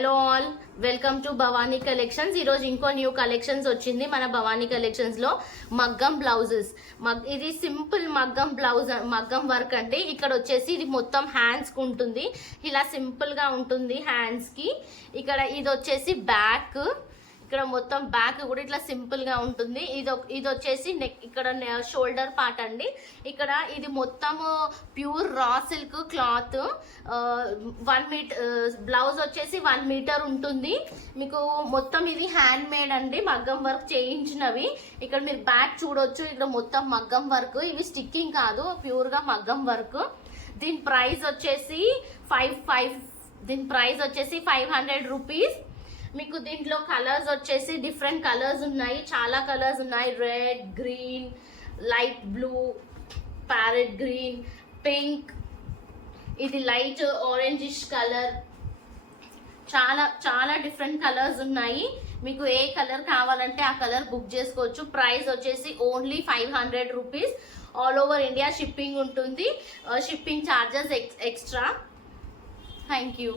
Hello all, welcome to Bhavani collections. ఈరోజు ఇంకో new collections వచ్చింది మన భవానీ కలెక్షన్స్లో. మగ్గం బ్లౌజెస్. ఇది సింపుల్ మగ్గం బ్లౌజ్, మగ్గం వర్క్ అండి. ఇక్కడ వచ్చేసి ఇది మొత్తం హ్యాండ్స్కి ఉంటుంది, ఇలా సింపుల్గా ఉంటుంది హ్యాండ్స్కి. ఇక్కడ ఇది వచ్చేసి బ్యాక్, ఇక్కడ మొత్తం బ్యాక్ కూడా ఇట్లా సింపుల్ గా ఉంటుంది. ఇది వచ్చేసి నెక్, ఇక్కడ షోల్డర్ పార్ట్ అండి. ఇక్కడ ఇది మొత్తం pure raw silk cloth. 1 metre blouse వచ్చేసి 1 మీటర్ ఉంటుంది మీకు. మొత్తం ఇది హ్యాండ్ మేడ్ అండి, మగ్గం వర్క్ చేయించినవి. ఇక్కడ మీరు బ్యాక్ చూడొచ్చు, ఇక్కడ మొత్తం మగ్గం వర్క్. ఇవి స్టిక్కింగ్ కాదు, ప్యూర్ గా మగ్గం వర్క్. దీని ప్రైస్ వచ్చేసి 500 రూపీస్. మీకు దీంట్లో కలర్స్ వచ్చేసి డిఫరెంట్ కలర్స్ ఉన్నాయి, చాలా కలర్స్ ఉన్నాయి. Red, green, light blue, parrot green, pink, ఇది లైట్ ఆరెంజిష్ కలర్. చాలా చాలా డిఫరెంట్ కలర్స్ ఉన్నాయి. మీకు ఏ కలర్ కావాలంటే ఆ కలర్ బుక్ చేసుకోవచ్చు. ప్రైస్ వచ్చేసి only 500 rupees. All over India shipping ఉంటుంది. Shipping charges extra. Thank you.